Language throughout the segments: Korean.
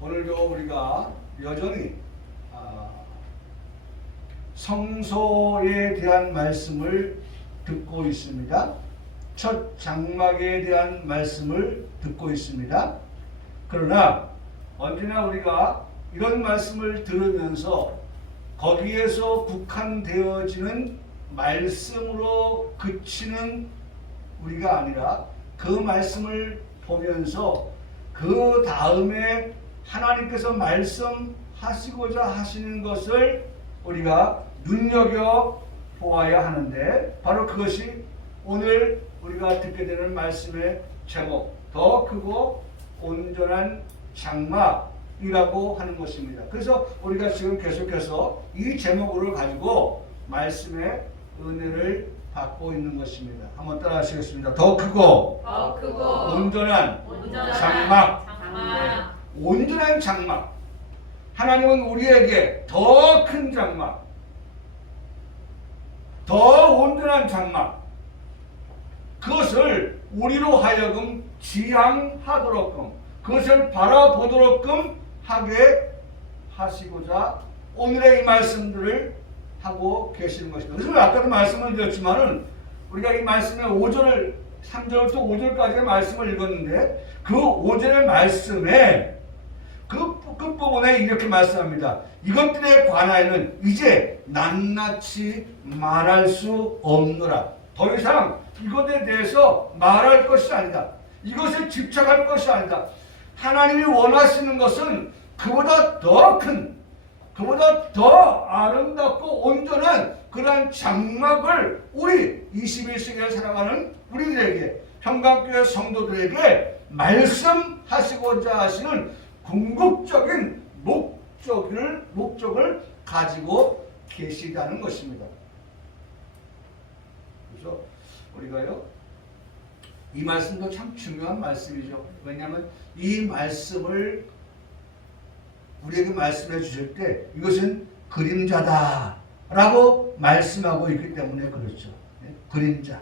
오늘도 우리가 여전히 성소에 대한 말씀을 듣고 있습니다. 첫 장막에 대한 말씀을 듣고 있습니다. 그러나 언제나 우리가 이런 말씀을 들으면서 거기에서 국한되어지는 말씀으로 그치는 우리가 아니라 그 말씀을 보면서 그 다음에 하나님께서 말씀하시고자 하시는 것을 우리가 눈여겨 보아야 하는데, 바로 그것이 오늘 우리가 듣게 되는 말씀의 제목, 더 크고 온전한 장막이라고 하는 것입니다. 그래서 우리가 지금 계속해서 이 제목을 가지고 말씀의 은혜를 받고 있는 것입니다. 한번 따라 하시겠습니다. 더 크고 온전한 장막. 네. 온전한 장막. 하나님은 우리에게 더 큰 장막, 더 온전한 장막, 그것을 우리로 하여금 지향하도록끔, 그것을 바라보도록끔 하게 하시고자 오늘의 이 말씀들을 하고 계시는 것입니다. 그래서 아까도 말씀을 드렸지만은 우리가 이 말씀의 5절을 3절부터 5절까지의 말씀을 읽었는데, 그 5절의 말씀에 그 끝부분에 이렇게 말씀합니다. 이것들에 관하여는 이제 낱낱이 말할 수 없노라. 더 이상 이것에 대해서 말할 것이 아니다. 이것에 집착할 것이 아니다. 하나님이 원하시는 것은 그보다 더 큰, 그보다 더 아름답고 온전한 그러한 장막을 우리 21세기를 살아가는 우리들에게, 평강교회 성도들에게 말씀하시고자 하시는 궁극적인 목적을 가지고 계시다는 것입니다. 그래서 우리가요, 이 말씀도 참 중요한 말씀이죠. 왜냐하면 이 말씀을 우리에게 말씀해 주실 때 이것은 그림자다 라고 말씀하고 있기 때문에 그렇죠. 그림자.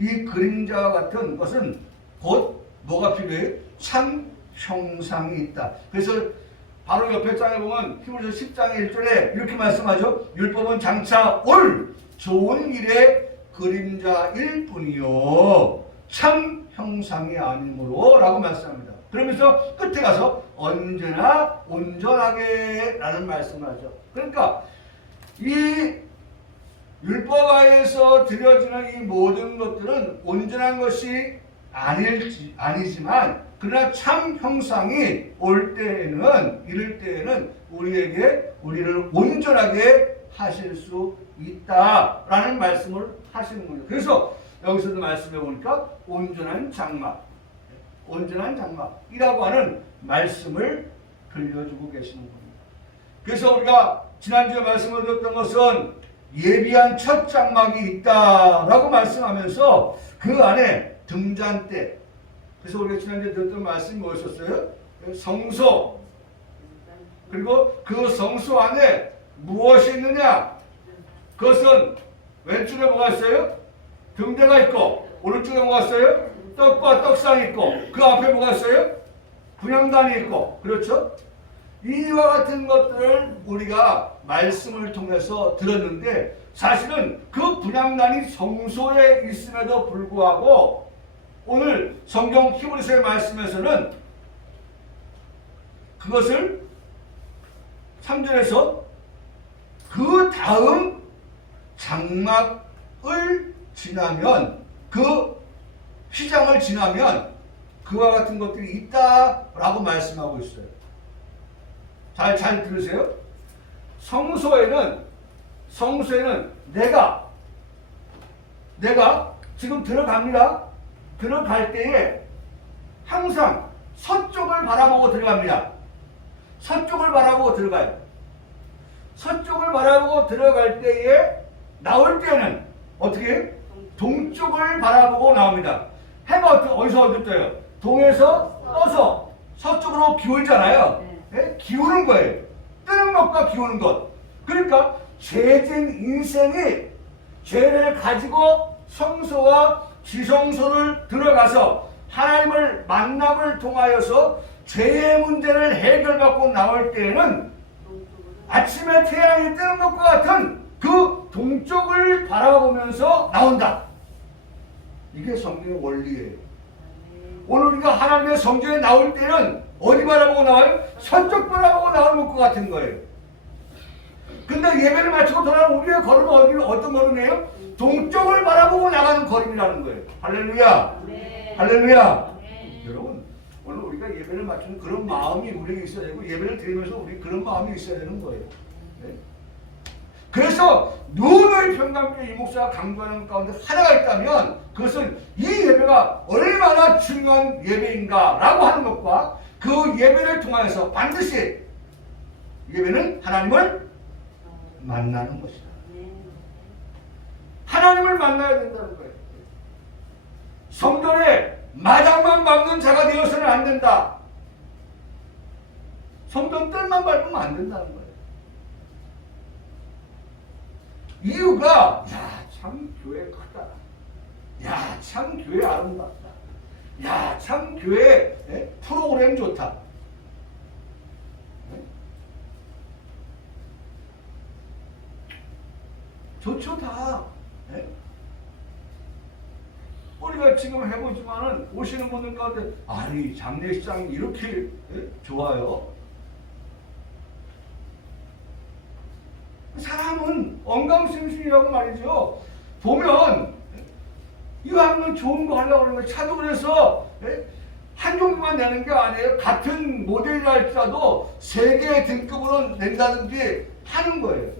이 그림자와 같은 것은 곧 뭐가 필요해요? 참 형상이 있다. 그래서 바로 옆에 장에 보면 히브리서 10장의 1절에 이렇게 말씀하죠. 율법은 장차 올 좋은 일의 그림자일 뿐이요 참 형상이 아니므로 라고 말씀합니다. 그러면서 끝에 가서 언제나 온전하게 라는 말씀을 하죠. 그러니까 이 율법하에서 드려지는 이 모든 것들은 온전한 것이 아니지만, 그러나 참 형상이 올 때에는, 이럴 때에는 우리를 온전하게 하실 수 있다라는 말씀을 하시는 거죠. 그래서 여기서도 말씀해 보니까 온전한 장막이라고 하는 말씀을 들려주고 계시는 겁니다. 그래서 우리가 지난주에 말씀을 드렸던 것은 예비한 첫 장막이 있다라고 말씀하면서 그 안에 등잔대, 그래서 우리가 지난주에 들었던 말씀이 뭐였었어요? 성소. 그리고 그 성소 안에 무엇이 있느냐? 그것은 왼쪽에 뭐가 있어요? 등대가 있고, 오른쪽에 뭐가 있어요? 떡과 떡상이 있고, 그 앞에 뭐가 있어요? 분향단이 있고, 그렇죠? 이와 같은 것들을 우리가 말씀을 통해서 들었는데, 사실은 그 분향단이 성소에 있음에도 불구하고 오늘 성경 히브리서의 말씀에서는 그것을 3절에서 그 다음 장막을 지나면, 그 휘장을 지나면 그와 같은 것들이 있다라고 말씀하고 있어요. 잘 들으세요. 성소에는 내가 지금 들어갑니다. 들어갈 때에 항상 서쪽을 바라보고 들어갑니다. 서쪽을 바라보고 들어가요. 서쪽을 바라보고 들어갈 때에, 나올 때는 어떻게 해요? 동쪽을 바라보고 나옵니다. 해가 어디서 떠요? 동에서 떠서 서쪽으로 기울잖아요. 네? 기우는 거예요. 뜨는 것과 기우는 것. 그러니까 죄진 인생이 죄를 가지고 성소와 지성소를 들어가서 하나님을 만남을 통하여서 죄의 문제를 해결받고 나올 때에는 아침에 태양이 뜨는 것과 같은 그 동쪽을 바라보면서 나온다. 이게 성경의 원리예요. 오늘 우리가 하나님의 성전에 나올 때는 어디 바라보고 나와요? 서쪽 바라보고 나오는 것 같은 거예요. 근데 예배를 마치고 돌아오는 우리의 걸음은 어떤 걸음이에요? 동쪽을 바라보고 나가는 걸음이라는 거예요. 할렐루야. 네. 할렐루야. 네. 여러분, 오늘 우리가 예배를 마치는 그런 마음이 우리에게 있어야 되고, 예배를 드리면서 우리 그런 마음이 있어야 되는 거예요. 네? 그래서 눈의 평강교회 이 목사가 강조하는 가운데 하나가 있다면 그것은 이 예배가 얼마나 중요한 예배인가라고 하는 것과 그 예배를 통하여서 반드시 예배는 하나님을 만나는 것이다. 하나님을 만나야 된다는 거예요. 성전에 마당만 밟는 자가 되어서는 안 된다. 성전 뜰만 밟으면 안 된다는 거예요. 이유가 참 교회 크다. 참 교회 아름답다. 참 교회 프로그램 좋다. 좋죠 다. 우리가 지금 해보지만은 오시는 분들 가운데 아니 장례식장이 이렇게 좋아요? 사람은 언감심심이라고 말이죠. 보면 이거 하면 좋은 거 하려고 그러는 거예요. 차도 그래서 한 종류만 내는 게 아니에요. 같은 모델이라 할지라도 세계 등급으로 낸다든지 하는 거예요.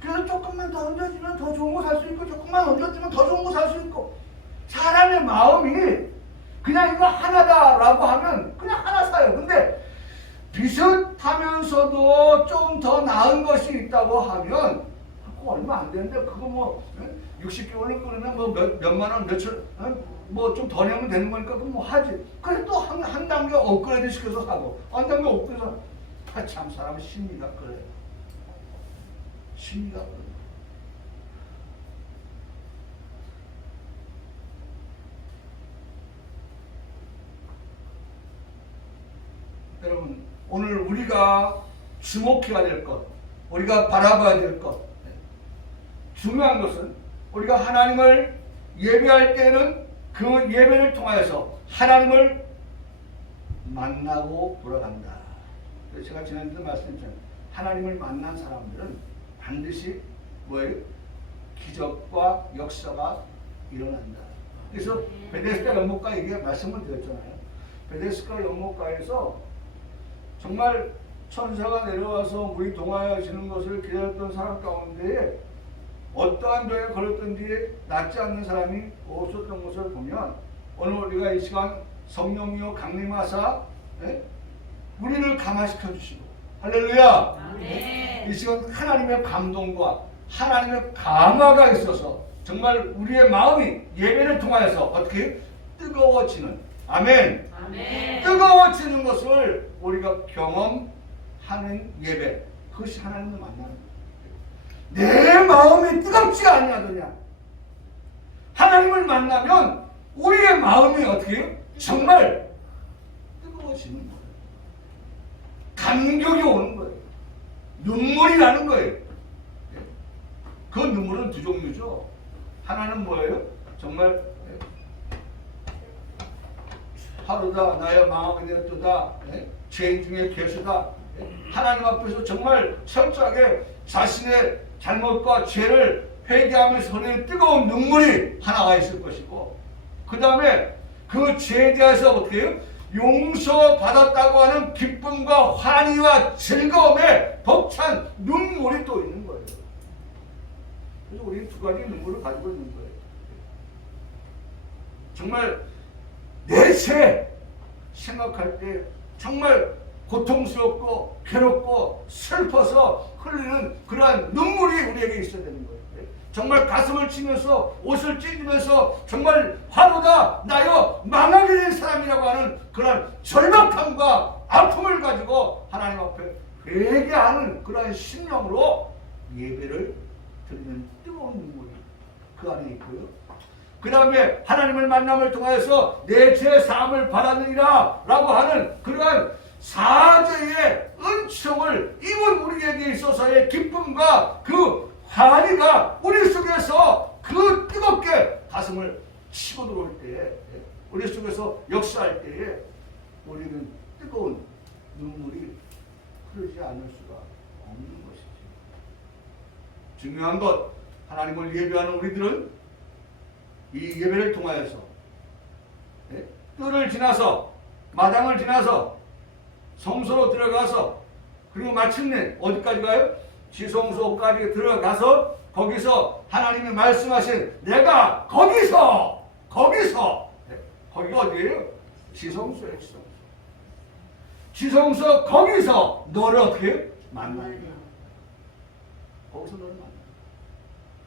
그래서 조금만 더 얹어주면 더 좋은 거 살 수 있고, 조금만 얹어주면 더 좋은 거 살 수 있고, 사람의 마음이 그냥 이거 하나다라고 하면 그냥 하나 사요. 근데 비슷하면서도 좀 더 나은 것이 있다고 하면 그거 얼마 안 되는데 그거 뭐 60개월을 끊으면 뭐 몇만 원, 몇천 뭐 좀 더 내면 되는 거니까 그럼 뭐 하지. 그래 또 한 단계 업그레이드 시켜서 사고 한 단계 업그레이드 참 사람은 심리가 그래요. 심리가 그래요. 여러분 오늘 우리가 주목해야 될 것, 우리가 바라봐야 될 것, 중요한 것은 우리가 하나님을 예배할 때는 그 예배를 통하여서 하나님을 만나고 돌아간다. 그래서 제가 지난주에 말씀드렸잖아요. 하나님을 만난 사람들은 반드시 뭐예요? 기적과 역사가 일어난다. 그래서 베데스다 연못가 얘기 말씀을 드렸잖아요. 베데스다 연못가에서 정말 천사가 내려와서 물이 동하여지는 것을 기다렸던 사람 가운데 어떠한 병에 걸렸던 뒤에 낫지 않는 사람이 없었던 것을 보면 오늘 우리가 이 시간 성령이요 강림하사 우리를 감화시켜 주시고 할렐루야. 아멘. 이 시간 하나님의 감동과 하나님의 감화가 있어서 정말 우리의 마음이 예배를 통하여서 어떻게 뜨거워지는 아멘. 아멘. 뜨거워지는 것을 우리가 경험하는 예배, 그것이 하나님을 만나는 거예요. 내 마음이 뜨겁지 아니하더냐. 하나님을 만나면 우리의 마음이 어떻게 해요? 정말 뜨거워지는 거예요. 감격이 오는 거예요. 눈물이 나는 거예요. 그 눈물은 두 종류죠. 하나는 뭐예요? 정말 하루다 나의 망하게 되었도다, 죄인 중에 괴수다. 하나님 앞에서 정말 철저하게 자신의 잘못과 죄를 회개하면서 흘리는 뜨거운 눈물이 하나가 있을 것이고, 그 다음에 그 죄에 대해서 어떻게 해요? 용서받았다고 하는 기쁨과 환희와 즐거움에 벅찬 눈물이 또 있는 거예요. 그래서 우리는 두 가지 눈물을 가지고 있는 거예요. 정말 내 죄 생각할 때 정말 고통스럽고 괴롭고 슬퍼서 흘리는 그러한 눈물이 우리에게 있어야 되는 거예요. 정말 가슴을 치면서 옷을 찢으면서 정말 화로다 나여 망하게 된 사람이라고 하는 그러한 절박함과 아픔을 가지고 하나님 앞에 회개하는 그러한 심령으로 예배를 드리는 뜨거운 눈물이 그 안에 있고요. 그 다음에 하나님을 만남을 통하여서 내 죄 사함을 받았느니라 라고 하는 그러한 사죄의 은총을 입은 우리에게 있어서의 기쁨과 그 환희가 우리 속에서 그 뜨겁게 가슴을 치고 들어올 때에, 우리 속에서 역사할 때에 우리는 뜨거운 눈물이 흐르지 않을 수가 없는 것이지. 중요한 것, 하나님을 예배하는 우리들은 이 예배를 통하여서 뜰을 지나서 마당을 지나서 성소로 들어가서 그리고 마침내 어디까지 가요? 지성소까지 들어가서 거기서 하나님이 말씀하신 내가 거기가 어디예요? 지성소예요. 지성소 거기서 너를 어떻게 해요? 만나요. 거기서 너를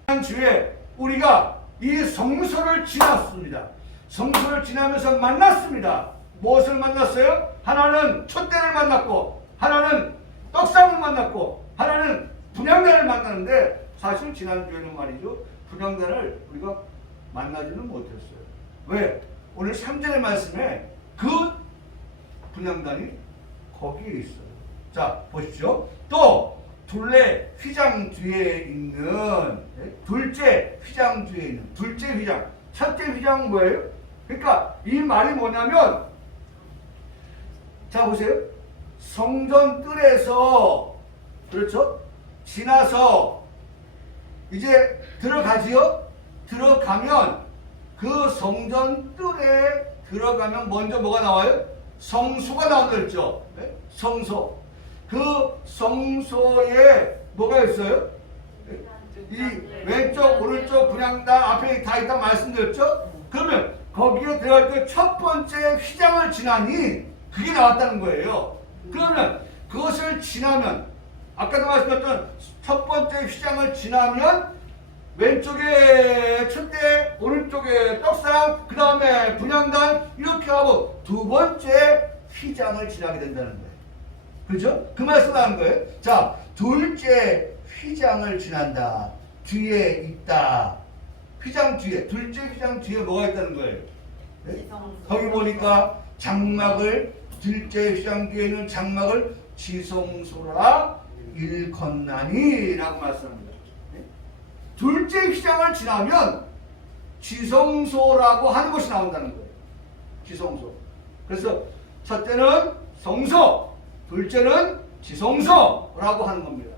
만나요. 주에 우리가 이 성소를 지났습니다. 성소를 지나면서 만났습니다. 무엇을 만났어요? 하나는 촛대를 만났고 하나는 떡상을 만났고 하나는 분향단을 만났는데 사실 지난주에는 말이죠. 분향단을 우리가 만나지는 못했어요. 왜? 오늘 3절의 말씀에 그 분향단이 거기에 있어요. 자, 보십시오. 또 둘레 휘장 뒤에 있는 둘째 휘장 뒤에 있는 둘째 휘장, 첫째 휘장은 뭐예요? 그러니까 이 말이 뭐냐면 자 보세요. 성전 뜰에서 그렇죠? 지나서 이제 들어가지요. 들어가면 그 성전 뜰에 들어가면 먼저 뭐가 나와요? 성소가 나온다 했죠. 네? 성소. 그 성소에 뭐가 있어요? 이 왼쪽 오른쪽 분향단 앞에 다 있다고 말씀드렸죠? 그러면 거기에 들어갈 때 첫 번째 휘장을 지나니 그게 나왔다는 거예요. 그러면 그것을 지나면 아까도 말씀드렸던 첫 번째 휘장을 지나면 왼쪽에 촛대, 오른쪽에 떡상, 그 다음에 분향단 이렇게 하고 두 번째 휘장을 지나게 된다는 거예요. 그렇죠? 그 말씀을 하는 거예요. 자, 둘째 휘장을 지난다. 뒤에 있다. 휘장 뒤에, 둘째 휘장 뒤에 뭐가 있다는 거예요? 네? 거기 보니까 장막을, 둘째 휘장 뒤에는 장막을 지성소라 일컫나니 라고 말씀합니다. 네? 둘째 휘장을 지나면 지성소라고 하는 것이 나온다는 거예요. 지성소. 그래서 첫째는 성소, 둘째는 지성소라고 하는 겁니다.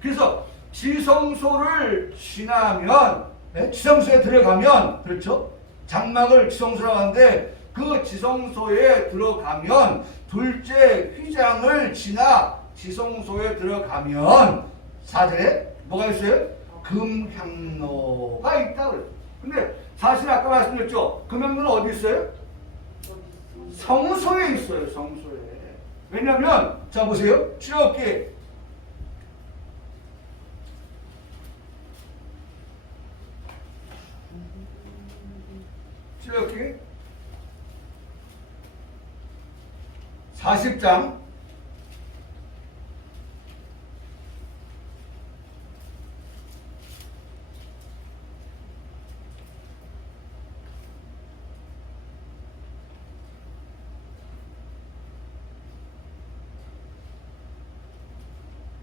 그래서 지성소를 지나면, 네? 지성소에 들어가면, 그렇죠? 장막을 지성소라고 하는데 그 지성소에 들어가면 둘째 휘장을 지나 지성소에 들어가면 4절에 뭐가 있어요? 금향로가 있다 그래요. 근데 사실 아까 말씀드렸죠? 금향로는 어디 있어요? 성소에 있어요. 성소에. 왜냐면 자 보세요. 출애굽기 출애굽기 40장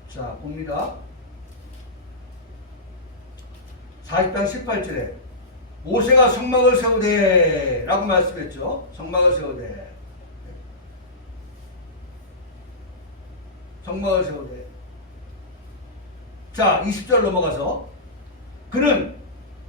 '자 봅니다. 40장 18절에 모세가 성막을 세우되 라고 말씀했죠. 성막을 세우되 성막을 세우되. 자 20절 넘어가서 그는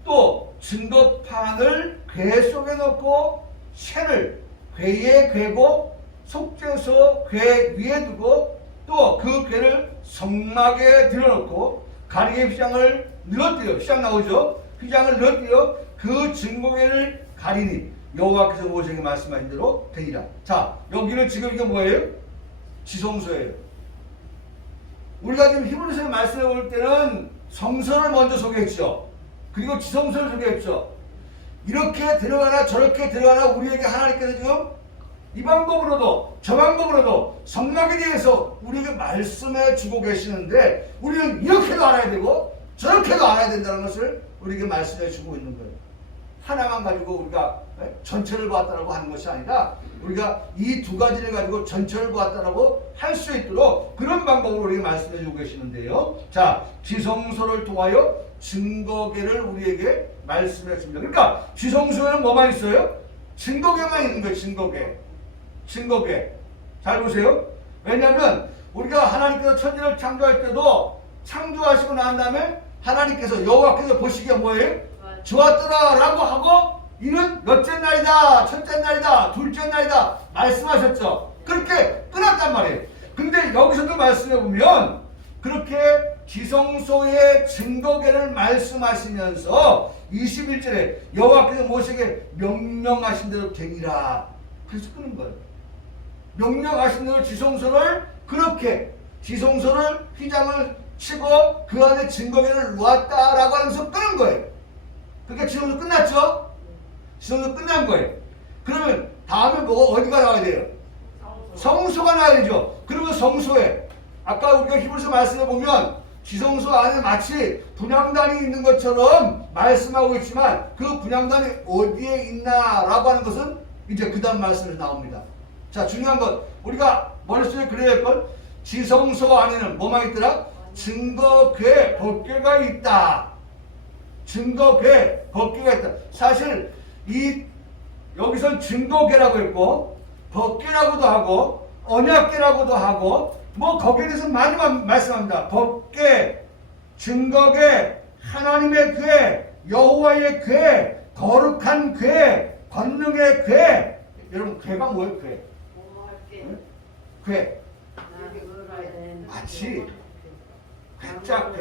또 증거판을 궤 속에 넣고 쇠를 궤에 궤고 속죄소 궤 위에 두고 또 그 궤를 성막에 들여놓고 가리개 휘장을 늘어뜨려. 휘장 나오죠. 휘장을 늘어뜨려 그 증거궤를 가리니 여호와께서 모세에게 말씀하신 대로 되니라. 자 여기는 지금 이게 뭐예요? 지성소예요. 우리가 지금 히브리서에 말씀해 볼 때는 성소를 먼저 소개했죠. 그리고 지성소를 소개했죠. 이렇게 들어가나 저렇게 들어가나 우리에게 하나님께서 지금 이 방법으로도 저 방법으로도 성막에 대해서 우리에게 말씀해 주고 계시는데 우리는 이렇게도 알아야 되고 저렇게도 알아야 된다는 것을 우리에게 말씀해 주고 있는 거예요. 하나만 가지고 우리가 전체를 보았다라고 하는 것이 아니라 우리가 이 두 가지를 가지고 전체를 보았다라고 할 수 있도록 그런 방법으로 우리가 말씀해 주고 계시는데요. 자, 지성소를 통하여 증거계를 우리에게 말씀했습니다. 그러니까 지성소에는 뭐만 있어요? 증거계만 있는 거예요. 증거계. 증거계. 잘 보세요. 왜냐하면 우리가 하나님께서 천지를 창조할 때도 창조하시고 난 다음에 하나님께서 여호와께서 보시기에 뭐예요? 좋았더라라고 하고 이는 몇째 날이다, 첫째 날이다, 둘째 날이다 말씀하셨죠. 그렇게 끝났단 말이에요. 근데 여기서도 말씀해 보면 그렇게 지성소의 증거계를 말씀하시면서 21절에 여호와께서 모세에게 명령하신 대로 되니라. 그래서 끄는 거예요. 명령하신 대로 지성소를 그렇게 지성소를 휘장을 치고 그 안에 증거계를 놓았다라고 하면서 끄는 거예요. 그러니까 지성소 끝났죠? 지성소 끝난 거예요. 그러면 다음에 뭐가 어디가 나와야 돼요? 성소가 나와야 되죠. 그러면 성소에 아까 우리가 히브리서 말씀해 보면 지성소 안에 마치 분향단이 있는 것처럼 말씀하고 있지만 그 분향단이 어디에 있나라고 하는 것은 이제 그 다음 말씀에서 나옵니다. 자, 중요한 건 우리가 머릿속에 그려야 할 건 지성소 안에는 뭐만 있더라? 증거궤 법궤가 있다. 증거궤 법궤가 있다. 사실 이 여기선 증거궤라고 했고 법궤라고도 하고 언약궤라고도 하고 뭐 거기에 대해서 많이 말씀합니다. 법궤, 증거궤, 하나님의 궤, 여호와의 궤, 거룩한 궤, 권능의 궤. 여러분 궤가 뭐예요? 궤? 궤. 마치 백작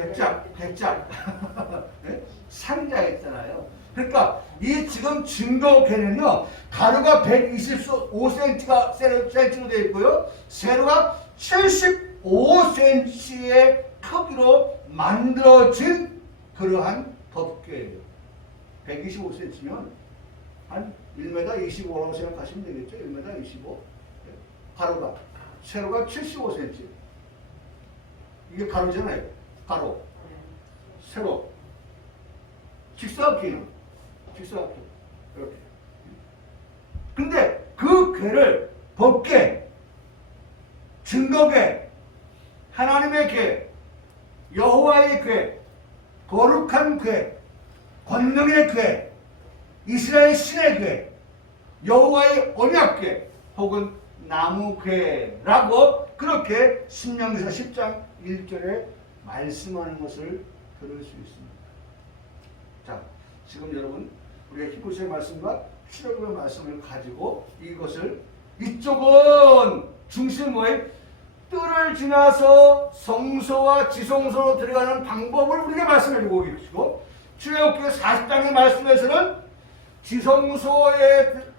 상자 있잖아요. 그러니까 이 지금 증거궤는요 가로가 125cm가 센치로 되어 있고요, 세로가 75cm의 크기로 만들어진 그러한 법궤예요. 125cm면 한 1m 25라고 생각하시면 되겠죠. 1m 25. 가로가, 세로가 75cm. 이게 가로잖아요. 가로, 세로, 직사각형, 직사각형 이렇게. 근데 그 궤를 법궤, 증거궤, 하나님의 궤, 여호와의 궤, 거룩한 궤, 권능의 궤, 이스라엘 신의 궤, 여호와의 언약궤 혹은 나무궤라고 그렇게 신명기서 10장 1절에 말씀하는 것을 들을 수 있습니다. 자, 지금 여러분 우리가 히브리서의 말씀과 출애굽의 말씀을 가지고 이것을 이쪽은 중심 뭐예요? 뜰을 지나서 성소와 지성소로 들어가는 방법을 우리가 말씀해 주고 계시고 출애굽기 40장의 말씀에서는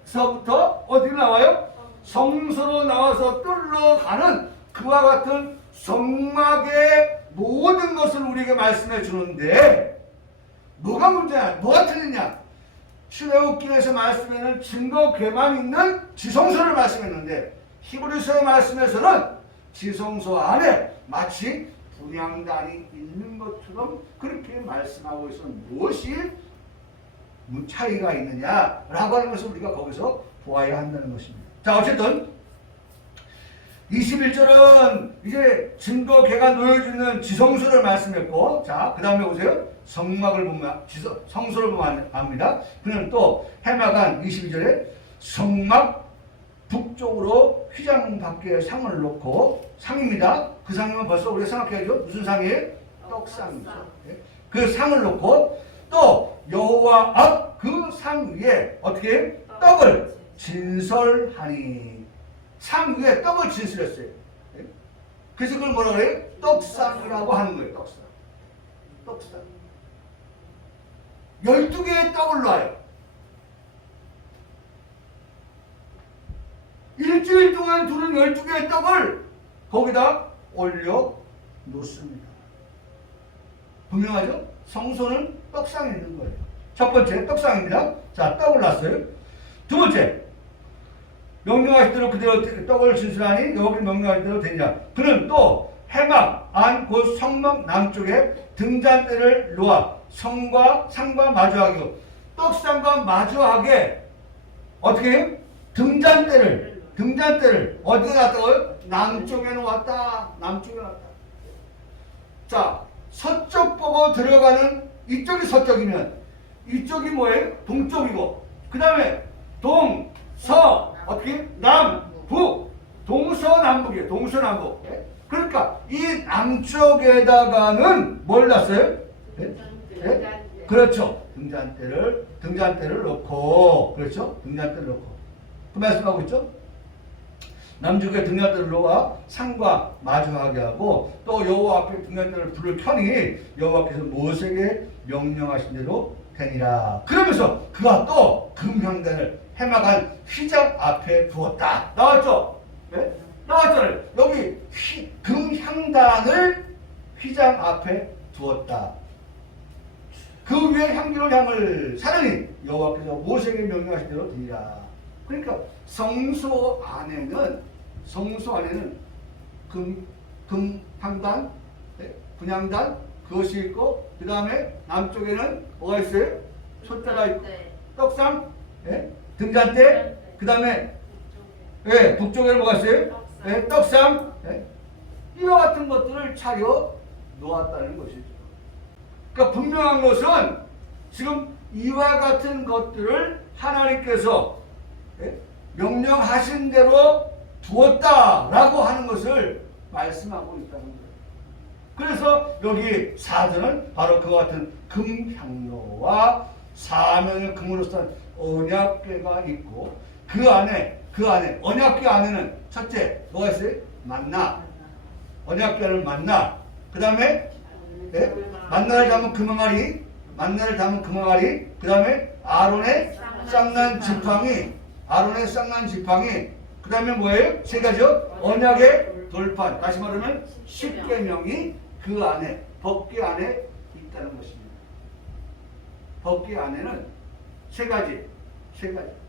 지성소에서부터 어디로 나와요? 성소로 나와서 뜰로 가는 그와 같은 성막의 모든 것을 우리에게 말씀해 주는데 뭐가 문제냐? 뭐가 틀리냐? 출애굽기에서 말씀에는 증거궤만 있는 지성소를 말씀했는데 히브리서의 말씀에서는 지성소 안에 마치 분향단이 있는 것처럼 그렇게 말씀하고 있어. 무엇이 차이가 있느냐라고 하는 것을 우리가 거기서 보아야 한다는 것입니다. 자, 어쨌든 21절은 이제 증거궤가 놓여지는 지성소를 말씀했고, 자, 그 다음에 보세요. 성막을 보면, 성소를 보면 압니다. 그는 또 해마간 22절에 성막 북쪽으로 휘장 밖에 상을 놓고, 상입니다. 그 상이면 벌써 우리가 생각해야죠. 무슨 상이에요? 떡상이죠. 그 상을 놓고 또 여호와 앞 그 상 위에 어떻게 떡을 진설하니. 상 위에 떡을 진술했어요. 그래서 그걸 뭐라 그래요? 떡상이라고 하는 거예요. 떡상. 떡상. 12개의 떡을 놔요. 일주일 동안 두른 12개의 떡을 거기다 올려 놓습니다. 분명하죠? 성소는 떡상이 있는 거예요. 첫 번째 떡상입니다. 자, 떡을 놨어요. 두 번째, 명령하신 대로 그대로 떡을 진술하니 여기 명령하신 대로 되냐. 그는 또 해막 안 곧 성막 남쪽에 등잔대를 놓아 성과 상과 마주하고 떡상과 마주하게 어떻게 해요? 등잔대를 어디에 놨다고요? 남쪽에 놓았다. 남쪽에 놨다. 자, 서쪽 보고 들어가는 이쪽이 서쪽이면 이쪽이 뭐예요? 동쪽이고 그 다음에 동, 서, 어떻게? 남, 북. 동서남북이에요. 동서남북. 그러니까 이 남쪽에다가는 뭘 놨어요? 그렇죠. 등잔대를 놓고, 그렇죠? 등잔대를 놓고. 그 말씀하고 있죠? 남쪽에 등잔대를 놓아 산과 마주하게 하고 또 여호와 앞에 등잔대를 불을 켜니 여호와께서 모세에게 명령하신 대로 되니라. 그러면서 그가 또 금향단을 해막한 휘장 앞에 두었다. 나왔죠? 네? 나왔잖아요. 여기 금향단을 휘장 앞에 두었다. 그 위에 향기로운 향을 사르니 여호와께서 모세에게 명령하신 대로 되니라. 그러니까 성소 안에는 금향단, 분향단 그것이 있고 그 다음에 남쪽에는 뭐가 있어요? 촛대가 있고 떡상, 등잔대, 그 다음에 북쪽에는 뭐가 있어요? 떡상, 이와 같은 것들을 차려 놓았다는 것이죠. 그러니까 분명한 것은 지금 이와 같은 것들을 하나님께서 명령하신 대로 두었다라고 하는 것을 말씀하고 있다는 거예요. 그래서 여기 사전은 바로 그와 같은 금향로와 사면의 금으로 싼 언약궤가 있고 그 안에 언약궤 안에는 첫째 뭐가 있어요? 만나. 언약궤는 만나. 그 다음에 만나를 담은 금항아리, 그 다음에 아론의 쌍난 지팡이, 그 다음에 뭐예요? 세 가지요? 언약의 돌판. 다시 말하면 십계명이 그 안에, 법궤 안에 있다는 것입니다. 법궤 안에는 세 가지가 있어요.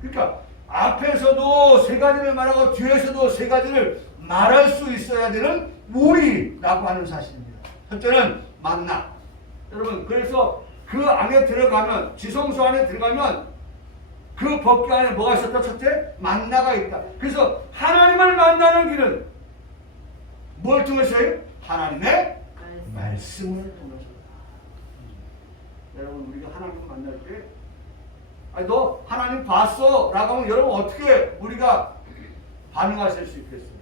그러니까 앞에서도 세 가지를 말하고 뒤에서도 세 가지를 말할 수 있어야 되는 우리라고 하는 사실입니다. 첫째는 만나. 여러분, 그래서 그 안에 들어가면, 지성소 안에 들어가면 그 법궤 안에 뭐가 있었다? 첫째, 만나가 있다. 그래서 하나님을 만나는 길은 뭘 통해서요? 하나님의 말씀을 통해서. 여러분, 우리가 하나님을 만날 때 아니 너 하나님 봤어? 라고 하면 여러분 어떻게 우리가 반응하실 수 있겠어요?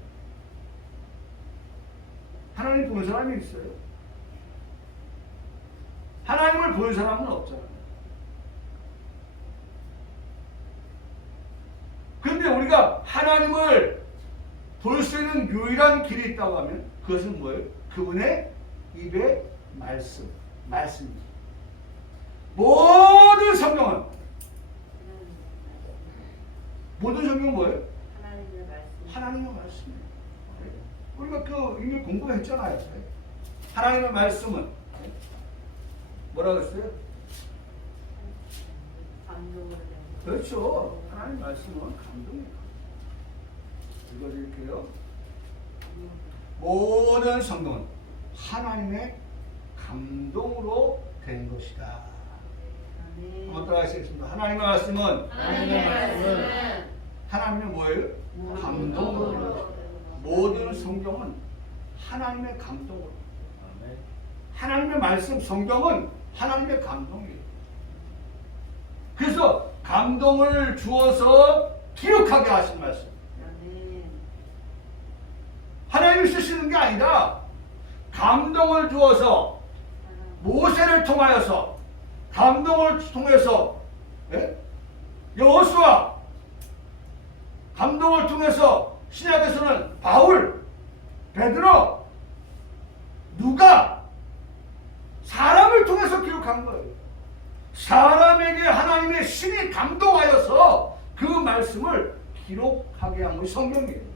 하나님 보는 사람이 있어요? 하나님을 보는 사람은 없잖아요. 그런데 우리가 하나님을 볼 수 있는 유일한 길이 있다고 하면 그것은 뭐예요? 그분의 입의 말씀입니다. 모든 성경은 뭐예요? 하나님의 말씀이에요. 우리가 그 이미 공부했잖아요. 하나님의 말씀은 뭐라고 했어요? 그렇죠. 하나님의 말씀은 감동이에요. 읽어드릴게요. 모든 성경은 하나님의 감동으로 된 것이다. 한번 따라하시겠습니다. 하나님의 말씀은 하나님의 뭐예요? 감동으로. 모든 성경은 하나님의 감동으로. 하나님의 말씀, 성경은 하나님의 감동이에요. 그래서 감동을 주어서 기록하게 하신 말씀. 하나님이 쓰시는 게 아니라 감동을 주어서 모세를 통하여서 감동을 통해서 여호수아, 감동을 통해서 신약에서는 바울, 베드로, 누가 사람을 통해서 기록한 거예요. 사람에게 하나님의 신이 감동하여서 그 말씀을 기록하게 한 것이 성경이에요.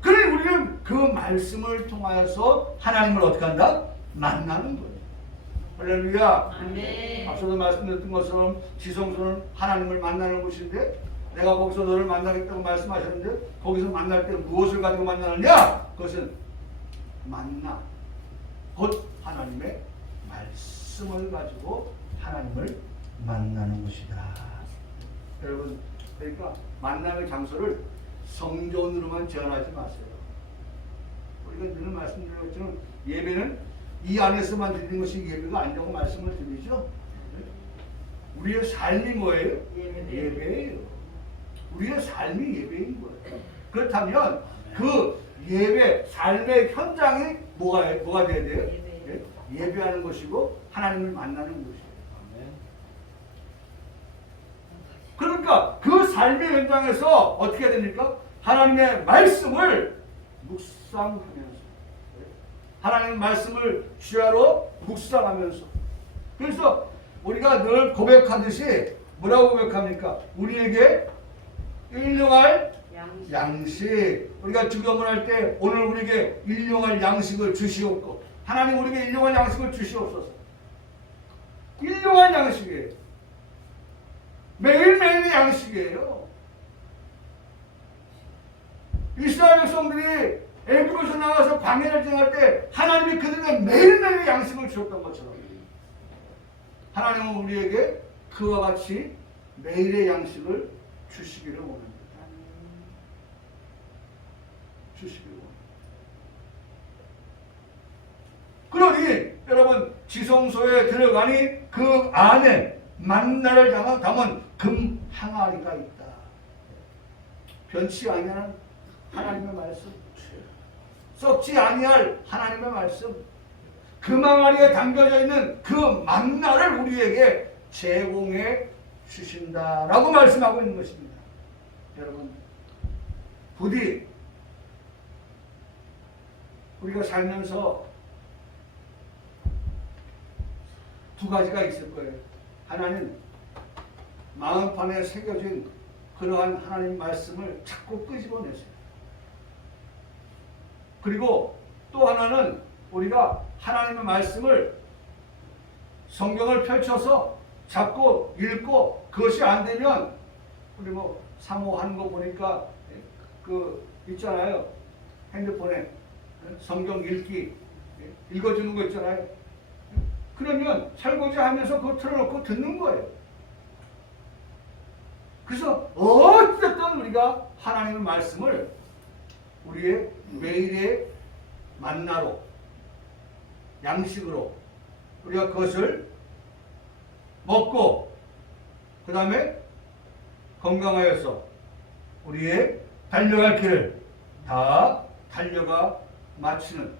그래 우리는 그 말씀을 통하여서 하나님을 어떻게 한다? 만나는 거예요. 할렐루야. 아멘. 앞서도 말씀드렸던 것처럼 지성소는 하나님을 만나는 곳인데 내가 거기서 너를 만나겠다고 말씀하셨는데 거기서 만날 때 무엇을 가지고 만나느냐? 그것은 만나, 곧 하나님의 말씀을 가지고 하나님을 만나는 것이다. 여러분, 그러니까 만남의 장소를 성전으로만 제한하지 마세요. 우리가 늘 말씀드린 것처럼 예배는 이 안에서만 드리는 것이 예배가 아니라고 말씀을 드리죠. 우리의 삶이 뭐예요? 예배예요. 우리의 삶이 예배인 거예요. 그렇다면 그 예배, 삶의 현장이 뭐가 돼야 돼요? 예배하는 것이고 하나님을 만나는 것이에요. 그러니까 그 삶의 현장에서 어떻게 해야 됩니까? 하나님의 말씀을 묵상하면서, 하나님의 말씀을 주야로 묵상하면서. 그래서 우리가 늘 고백하듯이 뭐라고 고백합니까? 우리에게 일용할 양식. 우리가 주교문할 때 오늘 우리에게 일용할 양식을 주시옵고, 하나님 우리에게 일용할 양식을 주시옵소서. 일용할 양식이에요. 매일매일의 양식이에요. 이스라엘 백성들이 애굽에서 나와서 광야를 지날 때 하나님이 그들에게 매일매일의 양식을 주셨던 것처럼 하나님은 우리에게 그와 같이 매일의 양식을 주시기를 원합니다. 주시기를 원합니다. 그러니 여러분, 지성소에 들어가니 그 안에 만나를 담은 금 항아리가 있다. 변치 아니하는 하나님의 말씀, 썩지 아니할 하나님의 말씀, 금 항아리에 담겨져 있는 그 만나를 우리에게 제공해 주신다라고 말씀하고 있는 것입니다. 여러분, 부디 우리가 살면서 두 가지가 있을 거예요. 하나는 마음판에 새겨진 그러한 하나님 말씀을 자꾸 끄집어내세요. 그리고 또 하나는 우리가 하나님의 말씀을, 성경을 펼쳐서 자꾸 읽고 그것이 안 되면 우리 뭐 사모하는 거 보니까 그 있잖아요. 핸드폰에 성경 읽기 읽어주는 거 있잖아요. 그러면 설거지 하면서 그거 틀어놓고 듣는 거예요. 그래서 어쨌든 우리가 하나님의 말씀을 우리의 매일의 만나로, 양식으로 우리가 그것을 먹고 그 다음에 건강하여서 우리의 달려갈 길을 다 달려가 마치는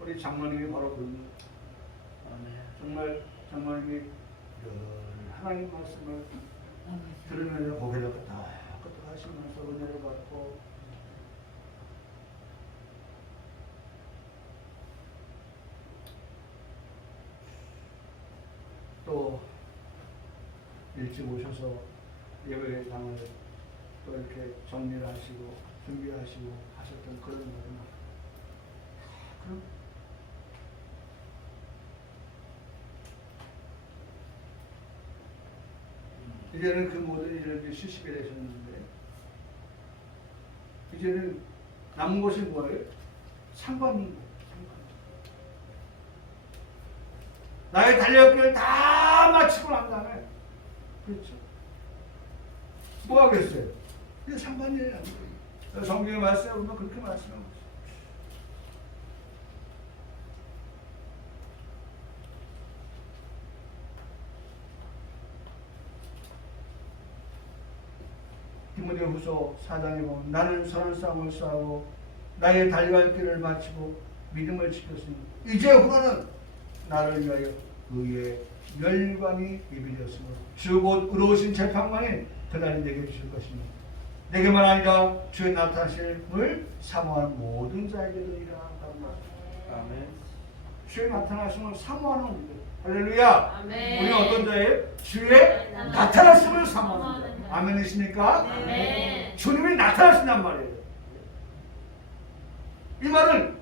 우리 장로님이 바로 그런 정말 장로님이 하나님 말씀을 들으면서 고개를 끄덕끄덕 하시면서 은혜를 받고 또 일찍 오셔서 예배당을 또 이렇게 정리를 하시고 준비하시고 하셨던 그런 날은 그럼 이제는 그 모든 일을 쉬시게 되셨는데 이제는 남은 것이 뭐예요? 상관인 거예요. 나의 달려갈 길을 다 마치고 난 다음에 그렇죠. 뭐 하겠어요? 이게 상관일이 아니에요. 성경의 말씀에 보면 그렇게 말씀하고 있어요. 디모데후서 4장에 보면 나는 선한 싸움을 싸우고 나의 달려갈 길을 마치고 믿음을 지켰으니 이제후로는 나를 위하여 의의 멸관이 예비되었으므로 주 곧 의로우신 재판관이 그날이 내게 주실 것이니 내게만 아니라 주의 나타나심을 사모하는 모든 자에게도이라. 아멘. 주의 나타나심을 사모하는 우리들. 할렐루야. 아멘. 우리는 어떤 자예요? 주의 나타나심을 사모하는 자. 아멘이십니까? 아멘. 주님이 나타나신단 말이에요. 이 말은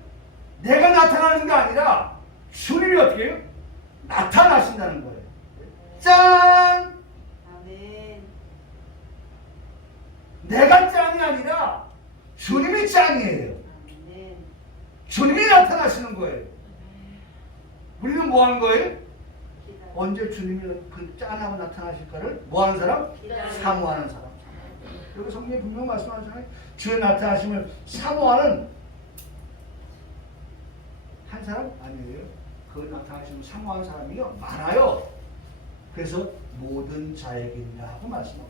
내가 나타나는 게 아니라 주님이 어떻게 해요? 나타나신다는 거예요. 짠! 아멘. 내가 짠이 아니라 주님이 짠이에요. 아멘. 주님이 나타나시는 거예요. 우리는 뭐 하는 거예요? 언제 주님이 그 짠하고 나타나실까를 뭐 하는 사람? 사모하는 사람. 여기 성경에 분명 말씀하잖아요. 주의 나타나심을 사모하는 한 사람 아니에요. 그 나타나심을 사모하는 사람이 많아요. 그래서 모든 자에게인다 하고 말씀하고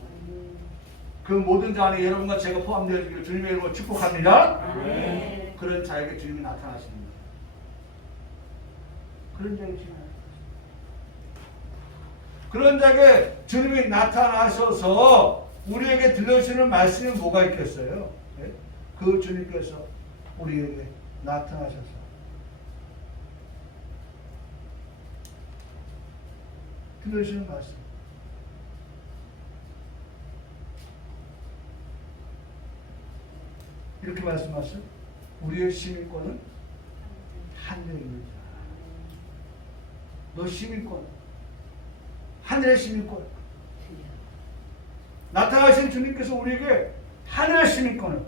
그 모든 자 안에 여러분과 제가 포함되어 있기를 주님의 이름으로 축복합니다. 네. 그런 자에게 주님이 나타나시는 거예요. 그런 자에게 주님이 그런 자에게 주님이 나타나셔서 우리에게 들려주시는 말씀이 뭐가 있겠어요? 네? 그 주님께서 우리에게 나타나셔서 들려주시는 말씀. 이렇게 말씀하세요. 우리의 시민권은 하늘에 있는 자. 너 시민권, 하늘의 시민권. 나타나신 주님께서 우리에게 하늘의 시민권을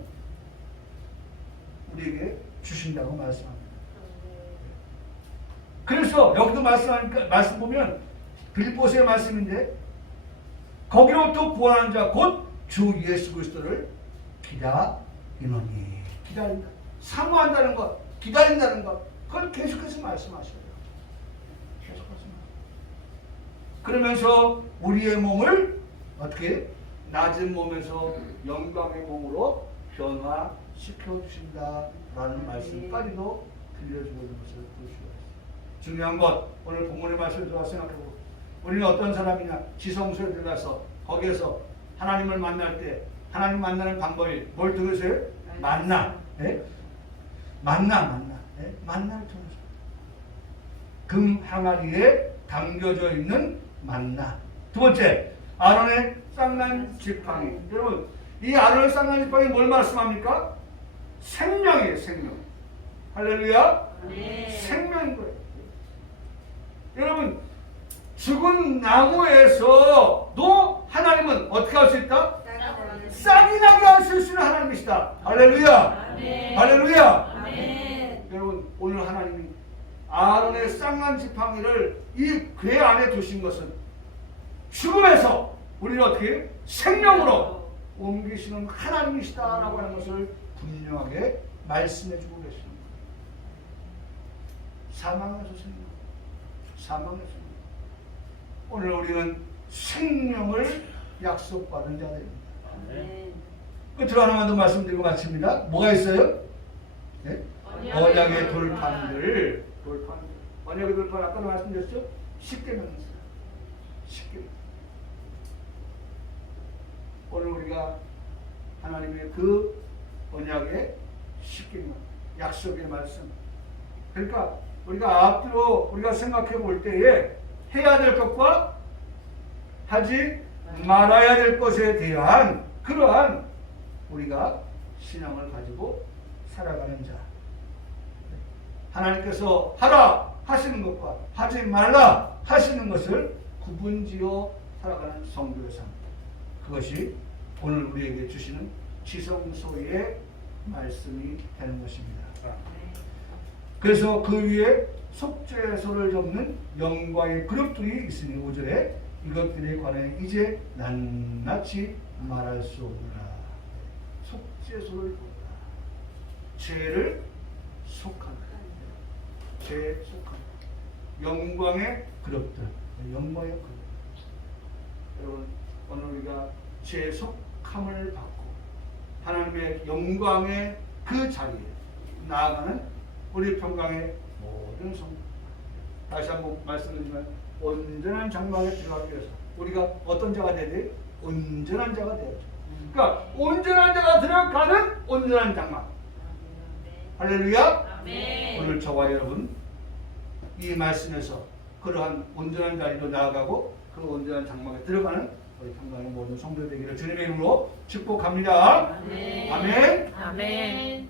우리에게 주신다고 말씀합니다. 그래서 여기도 말씀 보면 빌립보서의 말씀인데 거기로부터 구원한 자 곧 주 예수 그리스도를 기다리노니. 기다린다. 사모한다는 것, 기다린다는 것, 그걸 계속해서 말씀하셔요. 계속해서. 그러면서 우리의 몸을 어떻게 낮은 몸에서 영광의 몸으로 변화시켜 주신다라는 말씀까지도 들려주고 있는 것을 볼 수가 있습니다. 중요한 것, 오늘 본문의 말씀을 들어가 생각해보고 우리는 어떤 사람이냐? 지성소에 들어가서 거기에서 하나님을 만날 때 하나님 만나는 방법이 뭘 들으세요? 만나. 네? 만나. 네? 만나를 통해서 금 항아리에 담겨져 있는 만나. 두 번째, 아론의 쌍난 지팡이. 여러분, 이 아론의 쌍난 지팡이 뭘 말씀합니까? 생명이에요, 생명. 할렐루야. 네. 생명인 거예요. 여러분, 죽은 나무에서도 하나님은 어떻게 할 수 있다? 싹이 나게 하실 수 있는 하나님이시다. 할렐루야. 아멘. 할렐루야. 아멘. 여러분, 오늘 하나님이 아론의 쌍난 지팡이를 이 궤 안에 두신 것은 죽음에서 우리를 어떻게 생명으로 옮기시는 하나님이시다라고 하는 것을 분명하게 말씀해 주고 계십니다. 사망에서 생명. 오늘 우리는 생명을 약속받은 자들입니다. 끝으로 하나만 더 말씀드리고 마칩니다. 뭐가 있어요? 네? 언약의 돌판들. 언약의 돌판 아까도 말씀드렸죠? 10계명이 있어요. 10계명. 오늘 우리가 하나님의 그 언약의 10계명, 약속의 말씀. 그러니까 우리가 앞으로 우리가 생각해 볼 때에 해야 될 것과 하지 말아야 될 것에 대한 그러한 우리가 신앙을 가지고 살아가는 자. 하나님께서 하라 하시는 것과 하지 말라 하시는 것을 구분지어 살아가는 성도의 삶. 그것이 오늘 우리에게 주시는 지성소의 말씀이 되는 것입니다. 그래서 그 위에 속죄소를 접는 영광의 그룹들이 있으니 5절에 이것들에 관해 이제 낱낱이 말할 수 없느라. 속죄소를 본다. 죄를 속한다. 죄에 속한다. 영광의 그룹들. 영광의 그룹. 여러분, 오늘 우리가 죄에 속함을 받고 하나님의 영광의 그 자리에 나아가는 우리 평강의 모든 성도. 다시 한번 말씀드리면 온전한 장막에 들어가기 위해서 우리가 어떤 자가 돼야 돼요? 온전한 자가 돼야죠. 그러니까 온전한 자가 들어가는 온전한 장막. 할렐루야. 아멘. 오늘 저와 여러분 이 말씀에서 그러한 온전한 자리로 나아가고 그 온전한 장막에 들어가는 우리 평강의 모든 성도 되기를 주님의 이름으로 축복합니다. 아멘. 아멘. 아멘.